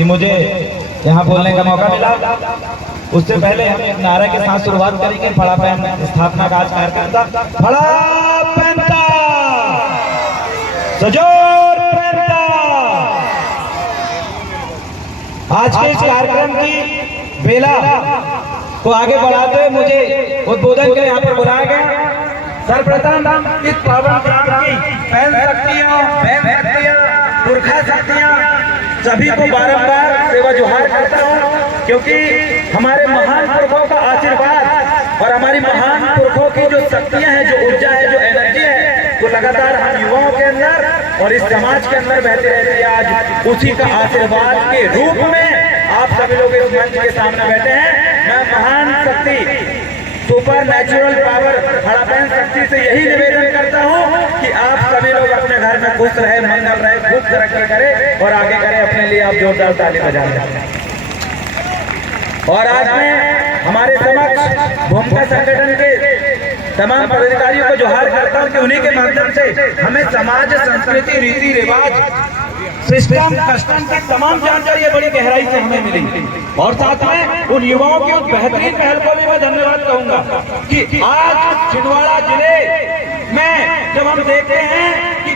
कि मुझे यहाँ बोलने का मौका मिला। उससे पहले हम एक नारे के साथ शुरुआत करेंगे। फड़ा पैन स्थापना का आज कार्यक्रम था। फड़ा पैंता सजोर पैंता। आज के इस कार्यक्रम की बेला को आगे बढ़ाते हुए मुझे उद्बोधन के यहाँ पर बुलाया गया। सर्वप्रथम इस पावन ग्राम की पैन शक्तियां, पुरखा शक्तियां सभी को बारंबार सेवा जोहार करता हूँ, क्योंकि हमारे महान पुरखों का आशीर्वाद और हमारी महान पुरखों की जो शक्तियां हैं, जो ऊर्जा है, जो एनर्जी है, वो लगातार हम युवाओं के अंदर और इस समाज के अंदर बहती रहती है। आज उसी का आशीर्वाद के रूप में आप सभी लोग इस मंच के सामने बैठे हैं। मैं महान शक्ति सुपर नेचुरल पावर फड़ा पैन शक्ति से यही निवेदन करता हूँ कि आप सभी लोग अपने घर में खुश रहे, मंगल रहे, खूब तरक्की करें और आगे करें। अपने लिए आप जोरदार ताली बजाएं। और आज मैं हमारे समक्ष भूमिका संगठन के तमाम पदाधिकारियों को जोहार करता हूँ कि उन्हीं के माध्यम से हमें समाज, संस्कृति, रीति रिवाज, सिस्टम, कस्टम की तमाम जानकारी बड़ी गहराई से हमें मिली। और साथ में उन युवाओं की उस बेहतरीन पहल को भी मैं धन्यवाद कहूंगा कि आज छिंदवाड़ा जिले में जब हम देखते हैं कि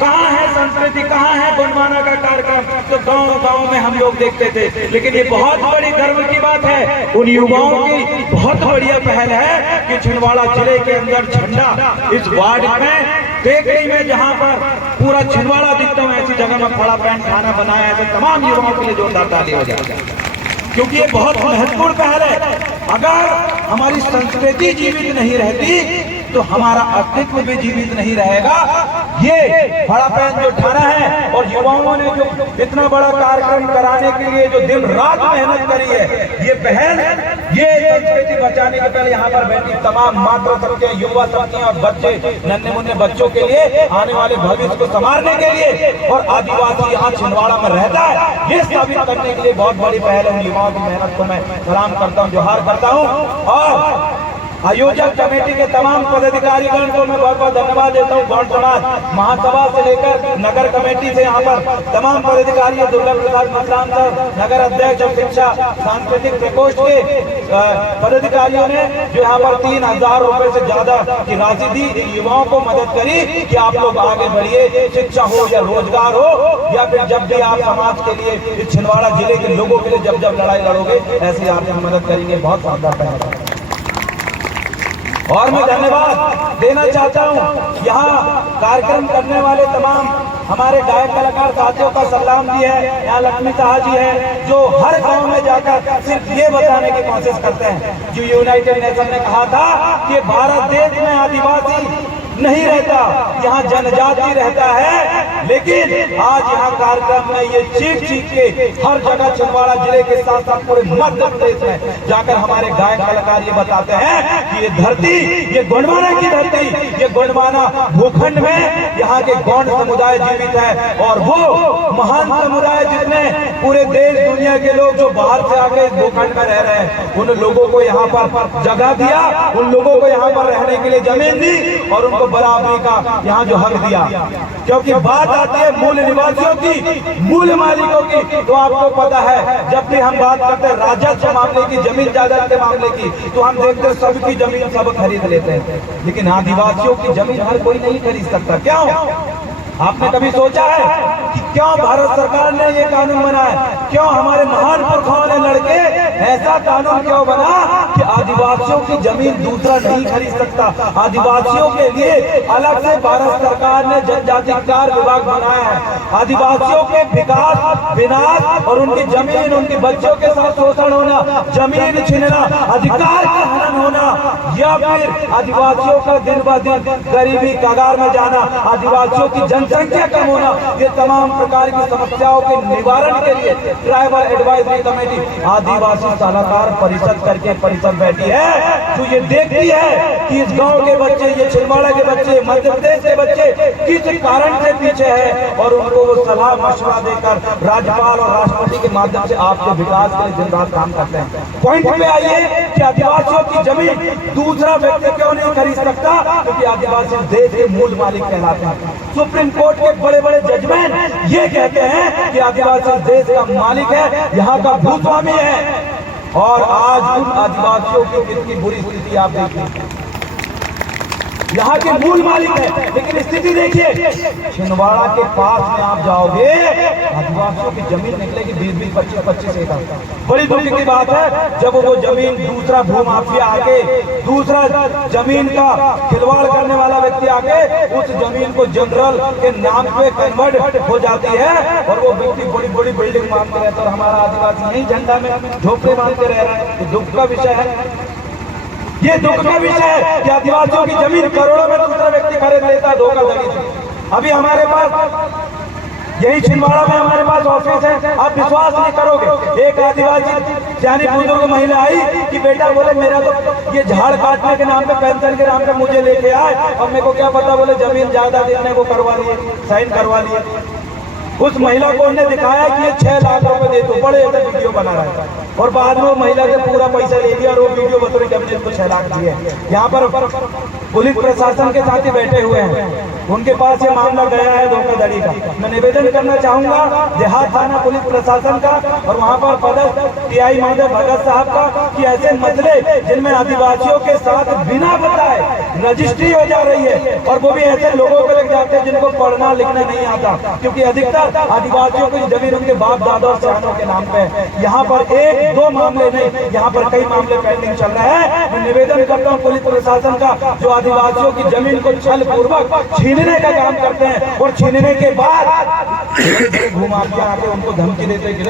कहाँ है संस्कृति, कहाँ है गुणमाना का कार्यक्रम, तो गांव-गांव में हम लोग देखते थे। लेकिन ये बहुत बड़ी गर्व की बात है, उन युवाओं की बहुत बढ़िया पहल है कि छिंदवाड़ा जिले के अंदर झंडा इस वार्ड में टेकड़ी में, जहाँ पर पूरा छिंदवाड़ा दिखता हूँ, ऐसी जगह में फड़ा पैन खाना बनाया है। तो तमाम युवाओं के लिए जोरदार ताली हो जाए, क्योंकि ये बहुत महत्वपूर्ण पहल है। अगर हमारी संस्कृति जीवित नहीं रहती तो हमारा अस्तित्व भी जीवित नहीं रहेगा। ये फड़ा पैन जो ठाना है और युवाओं ने जो इतना बड़ा कार्यक्रम कराने के लिए जो दिन रात मेहनत करी है, ये पहल, ये संस्कृति बचाने के पहले यहाँ पर बैठी तमाम मातृ शक्तियां, युवा शक्तियां और बच्चे, नन्हे मुन्ने बच्चों के लिए, आने वाले भविष्य को संवारने के लिए और आदिवासी यहाँ छिंदवाड़ा में रहता है, ये साबित करने के लिए बहुत बड़ी पहल है। युवाओं की मेहनत को मैं सलाम करता हूँ, जोहार करता हूँ। और आयोजक कमेटी के तमाम पदाधिकारीगण को मैं बहुत बहुत धन्यवाद देता हूँ। गौड़ समाज महासभा से लेकर नगर कमेटी से यहाँ पर तमाम पदाधिकारी, दुर्गा प्रसाद मिश्राम सर, नगर अध्यक्ष और शिक्षा सांस्कृतिक प्रकोष्ठ के पदाधिकारियों ने जो यहाँ पर 3000 रुपए से ज्यादा की राशि दी, युवाओं को मदद करी कि आप लोग आगे बढ़िए, शिक्षा हो या रोजगार हो, या फिर जब भी आप समाज के लिए, छिंदवाड़ा जिले के लोगों के लिए जब जब लड़ाई लड़ोगे, ऐसी आप मदद करेंगे। बहुत शानदार पहल। और मैं धन्यवाद देना चाहता हूँ यहाँ कार्यक्रम करने वाले तमाम हमारे गायक कलाकार साथियों का सलाम भी है। यहाँ लक्ष्मी शाह जी है जो हर गांव में जाकर सिर्फ ये बताने की कोशिश करते हैं, जो यूनाइटेड नेशन ने कहा था कि भारत देश में आदिवासी नहीं रहता, यहाँ जनजाति रहता है। लेकिन आज यहाँ कार्यक्रम में ये चीख के हर जगह छिंदवाड़ा जिले के साथ साथ पूरे मध्य प्रदेश में जाकर हमारे गायक कलाकार ये बताते हैं कि ये धरती, ये गोंडवाना की धरती, ये गोंडवाना भूखंड में यहाँ के गौंड समुदाय जीवित है। और वो महान समुदाय जिसने पूरे देश दुनिया के लोग जो बाहर से आके इस भूखंड में रह रहे हैं, उन लोगों को यहाँ पर जगह दिया, उन लोगों को यहाँ पर रहने के लिए जमीन दी और उनको बराबरी का यहाँ जो हक दिया। क्योंकि बात आती है मूल निवासियों की, मूल मालिकों की, तो आपको पता है जब भी हम बात करते हैं राजस्व मामले की, जमीन जायदाद के मामले की, तो हम देखते हैं सबकी जमीन सब खरीद लेते हैं, लेकिन आदिवासियों की जमीन हर कोई नहीं खरीद सकता। क्यों? आपने कभी सोचा है कि क्यों भारत सरकार ने ये कानून बनाया? क्यों हमारे महान पुरखों ने लड़के ऐसा कानून क्यों बना कि आदिवासियों की जमीन दूसरा नहीं खरीद सकता? आदिवासियों के लिए अलग से भारत सरकार ने जनजाति कार्य विभाग बनाया है। आदिवासियों के विकास, विनाश और उनकी जमीन, उनके बच्चों के साथ शोषण होना, जमीन छीनना, अधिकार का हनन होना, या फिर आदिवासियों का दिन ब दिन गरीबी कगार में जाना, आदिवासियों की जनसंख्या कम होना, ये तमाम प्रकार की समस्याओं के निवारण के लिए ट्राइबल एडवाइजरी कमेटी आदिवासी सलाहकार परिषद करके परिषद बैठी है, जो ये देखती है कि इस गांव के बच्चे, ये छिंदवाड़ा के बच्चे, मध्य प्रदेश के बच्चे किस कारण से पीछे है और उनको को वो सलाह मशवरा देकर राज्यपाल और राष्ट्रपति के माध्यम से आपके विकास के लिए दिन रात काम करते हैं। पॉइंट पे आइए कि आदिवासियों की जमीन दूसरा व्यक्ति क्यों नहीं खरीद सकता, क्योंकि आदिवासी देश के मूल मालिक कहलाते हैं। सुप्रीम कोर्ट के बड़े बड़े जजमेंट ये कहते हैं कि आदिवासी देश का मालिक है, यहाँ का भूस्वामी है। और आज उन आदिवासियों की कितनी बुरी स्थिति आप देखिए, यहाँ के मूल मालिक है, लेकिन स्थिति देखिए छिंदवाड़ा के पास में आप जाओगे आदिवासियों की जमीन निकलेगी 20-20, 25-25 एकड़। बड़ी दुख की बात है जब वो जमीन दूसरा भूमाफिया आके, दूसरा जमीन का खिलवाड़ करने वाला व्यक्ति आके उस जमीन को जनरल के नाम पे कन्वर्ट हो जाती है और वो व्यक्ति बड़ी बड़ी बिल्डिंग मांगते रहते और हमारा आदिवासी यही झंडा में झोपड़े मांगते रह रहा है। ये दुख का विषय है, ये दुख का विषय है कि आदिवासियों की जमीन करोड़ों में दूसरा व्यक्ति खरीद लेता है धोखाधड़ी से। अभी हमारे पास यही छिंदवाड़ा में हमारे पास ऑफिस है, आप विश्वास नहीं करोगे, एक आदिवासी जानी बुजुर्ग महिला आई कि बेटा बोले मेरा तो ये झाड़ काटने के नाम पे, पेंशन के नाम पे मुझे लेके आए और मेरे को क्या पता, बोले जमीन ज्यादा देने को करवा लिए, साइन करवा लिए। उस महिला को उन्होंने दिखाया कि ये 6 लाख रुपए दे दो, बड़े ऐसे वीडियो बना रहा है और बाद में वो महिला से पूरा पैसा ले लिया और वो वीडियो बता रही कि हमने इसको 6 लाख दिए। यहाँ पर पुलिस प्रशासन के साथ ही बैठे हुए हैं, उनके पास ये मामला गया है धोखाधड़ी का। मैं निवेदन करना चाहूंगा देहात थाना पुलिस प्रशासन का और वहाँ पर पदस्थ टीआई महोदय भगत साहब का कि ऐसे मसले जिनमें आदिवासियों के साथ बिना बताए रजिस्ट्री हो जा रही है और वो भी ऐसे लोगों को लग जाते हैं जिनको पढ़ना लिखना नहीं आता, क्योंकि अधिकतर आदिवासियों की जमीन उनके बाप दादा और सयानों के नाम पे है। यहाँ पर 1-2 मामले नहीं, यहाँ पर कई मामले पेंडिंग चल रहे हैं। मैं निवेदन करता हूँ पुलिस प्रशासन का, जो आदिवासियों की जमीन को छल पूर्वक छीनने का काम करते हैं और छीनने के बाद घुमा के आके उनको धमकी देते कि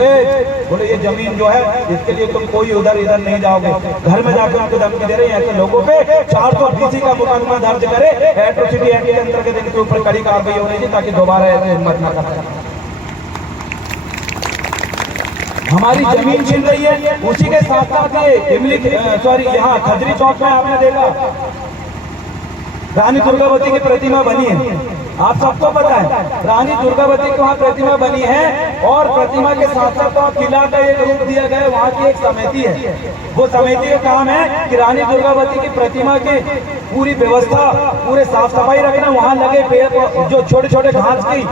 बोले ये जमीन जो है इसके लिए तुम कोई उधर इधर नहीं जाओगे, घर में जाकर उनको धमकी दे रहे हैं। ऐसे लोगों पे 420 का मुकदमा दर्ज करे, एट्रोसिटी एक्ट के अंतर्गत इनके ऊपर कड़ी कार्रवाई होनी चाहिए ताकि दोबारा ऐसे हिम्मत न कर सके। हमारी जमीन छीन रही है, उसी के साथ साथ ये इमली यहाँ खजरी चौक में आपने देखा रानी दुर्गावती की प्रतिमा बनी है, आप सबको पता है रानी दुर्गावती की वहाँ प्रतिमा बनी है और प्रतिमा के साथ साथ वहाँ किला का एक रूप दिया गया है, वहाँ की एक समिति है। वो समिति का काम है कि रानी दुर्गावती की प्रतिमा की पूरी व्यवस्था, पूरे साफ सफाई रखना, वहाँ लगे पेड़ जो छोटे छोटे घास की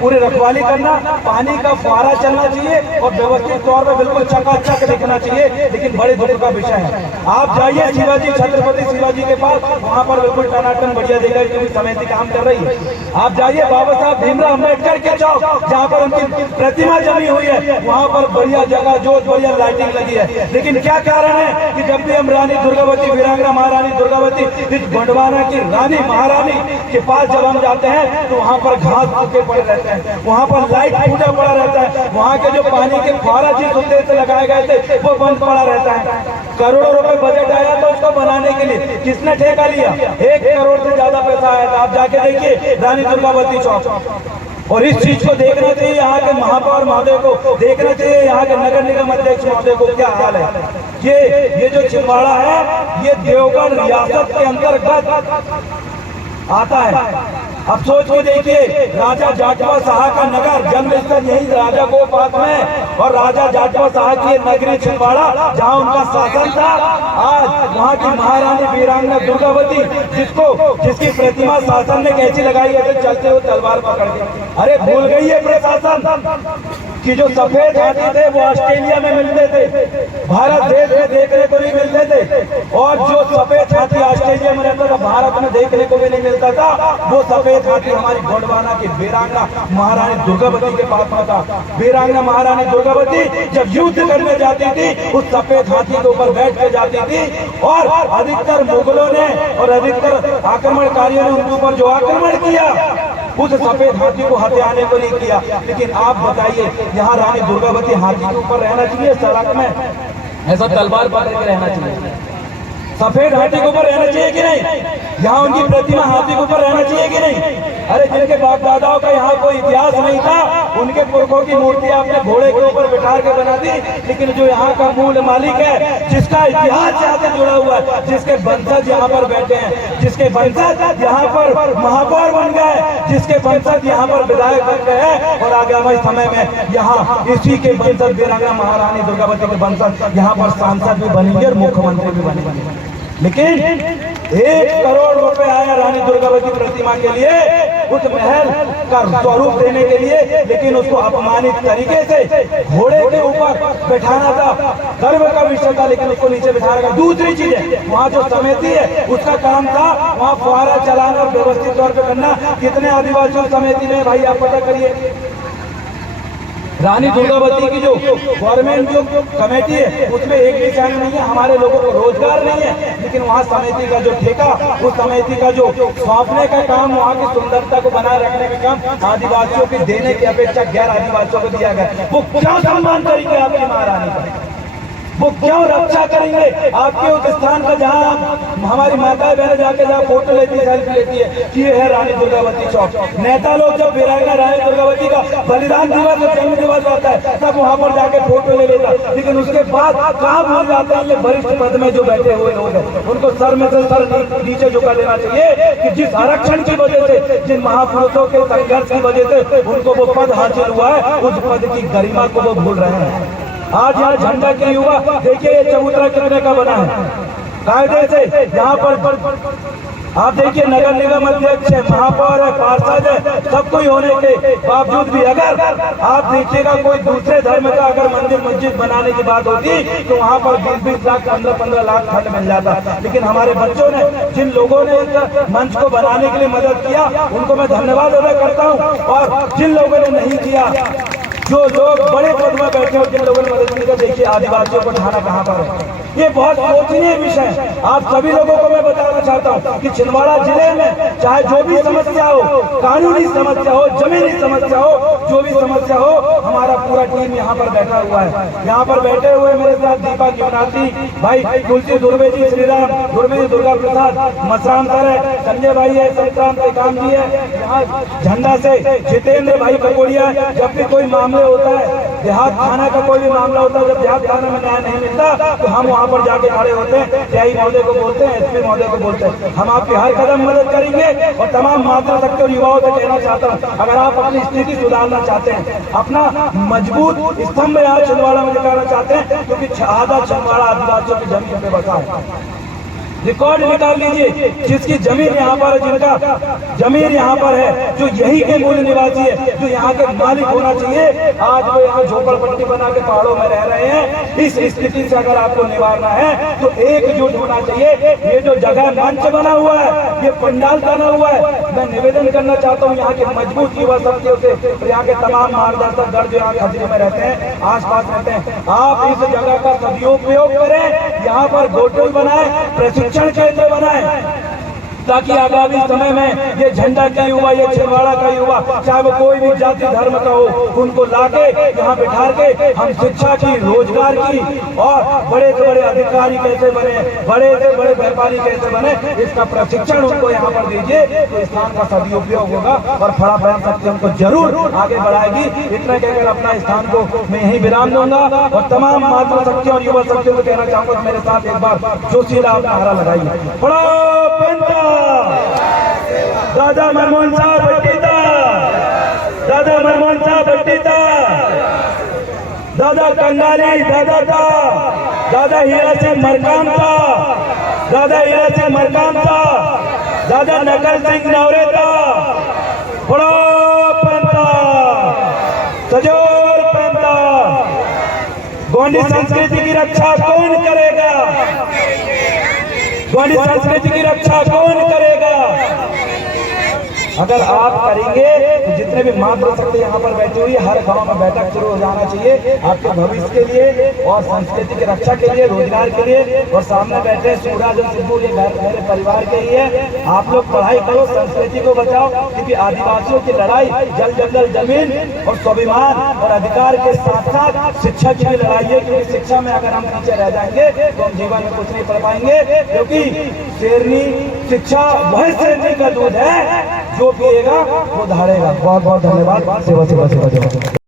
पूरी रखवाली करना, पानी का फुहारा चलना चाहिए और व्यवस्थित तौर पर बिल्कुल चकाचक दिखना चाहिए। लेकिन बड़े दुख का विषय है, आप जाइए शिवाजी छत्रपति शिवाजी के पास, वहाँ पर बिल्कुल टनाटन बढ़िया जगह क्योंकि समिति काम कर रही है। आप जाइए बाबा साहब भीमराव अम्बेडकर के चौक जहाँ पर उनकी प्रतिमा जमी हुई है, वहाँ पर बढ़िया जगह जो बढ़िया लाइटिंग लगी है। लेकिन क्या कारण है कि जब भी हम रानी दुर्गावती, वीरांगना महारानी दुर्गावती, इस बंडवाना की रानी महारानी के पास जब हम जाते हैं तो वहाँ पर घास सूखे पड़े रहते हैं, वहाँ पर लाइट टूटा पड़ा रहता है, वहाँ के जो पानी के फुहारा जिस उद्देश्य से लगाए गए थे वो बंद पड़ा रहता है। करोड़ों रुपए बजट आया था उसको बनाने के लिए, किसने ठेका लिया? 1 करोड़ से ज्यादा पैसा आया था। आप जाके देखिए रानी दुर्गावती चौक। और इस चीज को देखना चाहिए यहाँ के महापौर महोदय को, देखना चाहिए यहाँ के नगर निगम अध्यक्ष महोदय को क्या हाल है। ये जो छिंदवाड़ा है ये देवगढ़ रियासत के अंतर्गत आता है। अब सोच के देखिए, राजा जाटवा शाह का नगर, जन्म स्थल यही राजा गोपाल में और राजा जाटवा शाह की नगरी छिंदवाड़ा जहाँ उनका शासन था। आज वहाँ की महारानी वीरांगना दुर्गावती जिसकी प्रतिमा शासन ने कैसी लगाई है, चलते हुए तलवार पकड़ के। अरे भूल गई है प्रशासन कि जो सफेद हाथी थे वो ऑस्ट्रेलिया में मिलते थे, भारत देश में देखने को नहीं मिलते थे, और जो सफेद हाथी ऑस्ट्रेलिया में रहता था भारत में देखने को भी नहीं मिलता था। वो सफेद हाथी हमारी गोंडवाना की वीरांगना महारानी दुर्गावती के पास में था। वीरांगना महारानी दुर्गावती जब युद्ध करने जाती थी उस सफेद हाथी के ऊपर बैठ के जाती थी और अधिकतर मुगलों ने और अधिकतर आक्रमणकारियों ने उनके ऊपर जो आक्रमण किया उस सफेद हाथी को हथियाने को नहीं किया। लेकिन आप बताइए, यहाँ रानी दुर्गावती हाथी के ऊपर रहना चाहिए, सड़क में ऐसा तलवार पकड़ के रहना चाहिए? सफेद हाथी के ऊपर रहना चाहिए कि नहीं? यहाँ उनकी प्रतिमा हाथी के ऊपर रहना चाहिए कि नहीं? अरे जिनके बाप दादाओं का यहाँ कोई इतिहास नहीं था, उनके पुरखों की मूर्ति आपने घोड़े के ऊपर बिठा के बना दी। लेकिन जो यहाँ का मूल मालिक है, जिसका इतिहास यहाँ से जुड़ा हुआ है, जिसके वंशज यहाँ पर बैठे हैं, जिसके वंशज यहाँ पर महापौर बन गए, जिसके वंशज यहाँ पर विधायक बन गए हैं, और आगामी समय में यहाँ इसी के वंशज वीरांगना महारानी दुर्गावती के वंशज यहाँ पर सांसद भी बनेंगे और मुख्यमंत्री भी बनेंगे। लेकिन 1 करोड़ रुपए आया रानी दुर्गावती प्रतिमा के लिए, उस महल का स्वरूप देने के लिए, लेकिन उसको अपमानित तरीके से घोड़े के ऊपर बैठाना था, गर्व का विषय था, लेकिन उसको नीचे बिठाया। दूसरी चीज है, वहाँ जो समिति है उसका काम था वहाँ फुहारा चलाना और व्यवस्थित तौर पर करना। कितने आदिवासी समिति में भाई आप पता करिए। रानी दुर्गावती की जो गवर्नमेंट जो कमेटी है उसमें एक भी चैनल नहीं है, हमारे लोगों को रोजगार नहीं है, लेकिन वहाँ समिति का जो ठेका, उस समिति का जो सौंपने का काम, वहाँ की सुंदरता को बनाए रखने का काम आदिवासियों की देने की अपेक्षा गैर आदिवासियों को दिया गया। वो क्यों सम्मान करेंगे आपकी महारानी का? वो क्यों रक्षा करेंगे आपके उस स्थान का जहाँ हमारी माताएं बहनें जाके जहाँ फोटो लेती है, सेल्फी लेती है कि ये है रानी दुर्गावती चौक। नेता लोग जब वीरांगना रानी दुर्गावती का बलिदान दिवस और जन्म दिवस होता है तब वहाँ पर जाके फोटो ले लेता, लेकिन उसके बाद कहाँ भूल जाते हैं ये वरिष्ठ पद में जो बैठे हुए लोग हैं, उनको सर में से सर नीचे झुका देना चाहिए कि जिस आरक्षण की वजह से, जिन महापुरुषों के संघर्ष की वजह से उनको वो पद हासिल हुआ है, उस पद की गरिमा को वो भूल रहे हैं। आज यहाँ झंडा के युवा देखिए ये चबूतरा कितने का बना है कायदे से। यहाँ पर आप देखिए नगर निगम अध्यक्ष है, महापौर है, पार्षद है, सब कोई होने के बावजूद भी अगर आप देखिएगा कोई दूसरे धर्म का अगर मंदिर मस्जिद बनाने की बात होती तो वहाँ पर 20-20 लाख 15-15 लाख फंड मिल जाता। लेकिन हमारे बच्चों ने, जिन लोगों ने इस मंच को बनाने के लिए मदद किया, उनको मैं धन्यवाद अदा करता हूँ। और जिन लोगों ने नहीं किया, जो लोग बड़े पद में बैठे हो, जिन लोगों ने मदद की, देखिए आदिवासियों को ठाना कहाँ पर है। ये बहुत सोचनीय विषय है। आप सभी लोगों को मैं बताना चाहता हूँ कि छिंदवाड़ा जिले में चाहे जो भी समस्या हो, कानूनी समस्या हो, जमीनी समस्या हो, जो भी समस्या हो, हमारा पूरा टीम यहाँ पर बैठा हुआ है। यहाँ पर बैठे हुए मेरे साथ दीपक युवनाथी भाई, तुलसी दुर्वे जी, श्रीराम दुर्वे जी, दुर्गा प्रसाद मसराम सर है, संजय भाई है, संतराम टेकाम जी है, यहाँ झंडा से जितेंद्र भाई ककोड़िया। जब भी कोई मामले होता है, देहात थाना का कोई भी मामला होता है, जब देहात थाना में न्याय नहीं मिलता तो हम वहाँ पर जाके खड़े होते हैं, सीआई महोदय को बोलते हैं, एसपी महोदय को बोलते हैं, हम आपकी हर कदम मदद करेंगे। और तमाम माता शक्ति और युवाओं से कहना चाहता हूँ, अगर आप अपनी स्थिति सुधारना चाहते हैं, अपना मजबूत स्तंभ यहाँ छिंदवाड़ा में दिखाना चाहते हैं, क्योंकि आधा छिंदवाड़ा आदिवासियों की जमीन पे बसा है। रिकॉर्ड निकाल लीजिए, जिसकी जमीन यहाँ पर है, जिनका जमीन यहाँ पर है, जो यही के मूल निवासी है, जो यहाँ के मालिक होना चाहिए, आज वो यहाँ झोपड़पट्टी बना के पहाड़ों में रह रहे हैं। इस स्थिति से अगर आपको निवारना है तो एकजुट होना चाहिए। ये जो जगह मंच बना हुआ है, ये पंडाल बना हुआ है, मैं निवेदन करना चाहता हूँ यहाँ के मजबूत युवा शक्तियों से, यहाँ के तमाम मार्गदर्शक दल जो यहाँ खजरी में रहते हैं, आस पास रहते हैं, आप इस जगह का सदुपयोग करें, यहाँ पर होटल बनाए, प्रशिक्षण केंद्र बनाए, ताकि आगामी समय में ये झंडा का युवा, ये छिंदवाड़ा का युवा, चाहे वो कोई भी जाति धर्म का हो, उनको लाके यहाँ बिठा के हम शिक्षा की, रोजगार की और बड़े से बड़े अधिकारी कैसे बने, बड़े से बड़े व्यापारी कैसे बने, इसका प्रशिक्षण उनको यहाँ पर दीजिए, तो स्थान का सदुपयोग होगा और फड़ा बहन शक्ति हमको जरूर आगे बढ़ाएगी। इतना कहकर अपना स्थान को मैं यही विराम दूंगा और तमाम माता शक्ति और युवा शक्तियों को कहना चाहूंगा मेरे साथ एक बार जोशीला अपना नारा लगाइए। बड़ा पंचा दादा मनमोहन साहब बट्टीता, दादा मनमोहन साहब बट्टीता, दादा कंगाली दादा था, दादा हीरा सिंह मरकाम था, दादा हीरा सिंह मरकाम था, दादा नकल सिंह नवरे था। बड़ा पंथा, सजोर पंथा, गोंडी संस्कृति की रक्षा कौन करेगा? गोंडी संस्कृति की रक्षा कौन करेगा? अगर आप करेंगे तो जितने भी मातृ शक्ति यहाँ पर बैठी हुई है, हर गांव में बैठक शुरू हो जाना चाहिए आपके भविष्य के लिए और संस्कृति की रक्षा के लिए, रोजगार के लिए। और सामने बैठे सूरज और सिद्धू, ये मेरे परिवार के ही है। आप लोग पढ़ाई करो, संस्कृति को बचाओ, क्योंकि आदिवासियों की लड़ाई जल जंगल जमीन और स्वाभिमान और अधिकार के साथ साथ शिक्षा की भी लड़ाई है। क्योंकि शिक्षा में अगर हम पीछे रह जाएंगे तो हम जीवन में कुछ नहीं पढ़ पाएंगे, क्योंकि शेरनी शिक्षा वह शेरनी का दूध है जो पिएगा वो धाड़ेगा। बहुत बहुत धन्यवाद। सेवा सेवा सेवा सेवा।